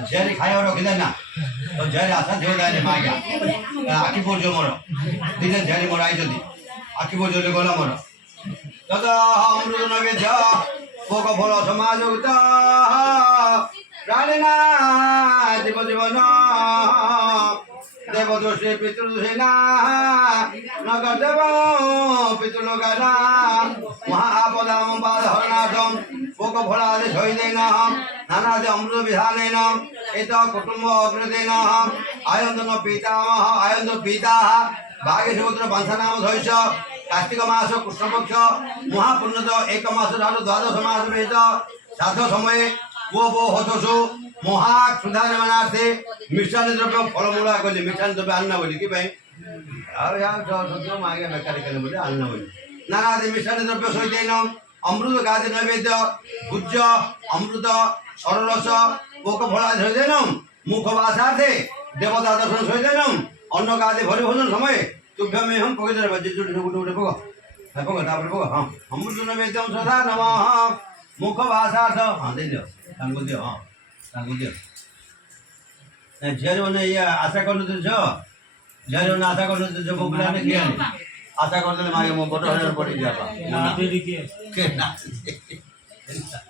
ଝିଆରୀ ଖାଇବା ରଖିଦେଇ ନା ତ ଝିଆରୀ ଆଶା ଝିଅ ଯାଏନି ମାଇକା ଆଖି ପଡୁଛ ମୋର ଦିନେ ଝିଆରୀ ମୋର ଆଇଛନ୍ତି ଆଖି ପଡୁଛନ୍ତି ଗଲା ମୋର ତଦ ଅମୃତ ନୈବେଦ୍ୟ ଭୋଗ ଫଳ ସମାଜ ପ୍ରାଣୀ ନା ଜୀବ ଜୀବନ দেব দোষে পিতৃদোষে না নগর দেব পিতৃলোকানা মহাপদাম বাধরনাথম ভোগ ফলাদে শহীদেন নানাদে অমৃত বিধানেন এত কুটুম্ব অগ্রদেন আয়ন্দন পিতামহ আয়ন্দ পিতা ভাগ্যসূত্র পঞ্চনাম ধৈষ কার্তিক মাস কৃষ্ণপক্ষ মহাপুণ্যত এক মাস ঠার দ্বাদশ মাস বেদ শ্রাদ্ধ সময়ে বো হতসু মহা ক্ষুধা নিবারণার্থে মিষ্টান্ন দ্রব্য ফলমূলা কলি মিষ্টান্ন দ্রব্য আন্না বলি কি ভাই আর সত্য মাগে বেকারি কেন বলে আন্না বলি নানাদি মিষ্টান্ন দ্রব্য সহিতেন অমৃত গাছে নৈবেদ্য ভূজ্য অমৃত সররস পোক ফলা সহিতেন মুখ বাসার্থে দেবতা দর্শন সহিতেন অন্ন গাছে ভরি ভোজন সময়ে তুভ্যমে হম পকে দেবে যে জুটি গুটি গুটি পোক হ্যাঁ পোক তারপরে পোক হ্যাঁ অমৃত নৈবেদ্যম সদা নম মুখ বাসার্থ হ্যাঁ দিল তাঙ্গু দিও হ্যাঁ ତାଙ୍କୁ ଦିଅ ଝିଅମାନେ ଇଏ ଆଶା କରୁନଥିଲେ ଝିଅମାନେ ଆଶା କରୁନଥିଲେ ଝିଅ ପିଲାମାନେ କିଏ ଆଶା କରିଦେଲେ ମାଗେ ମୋ ବଡ଼ ହଜାର ପଡ଼ିଯିବା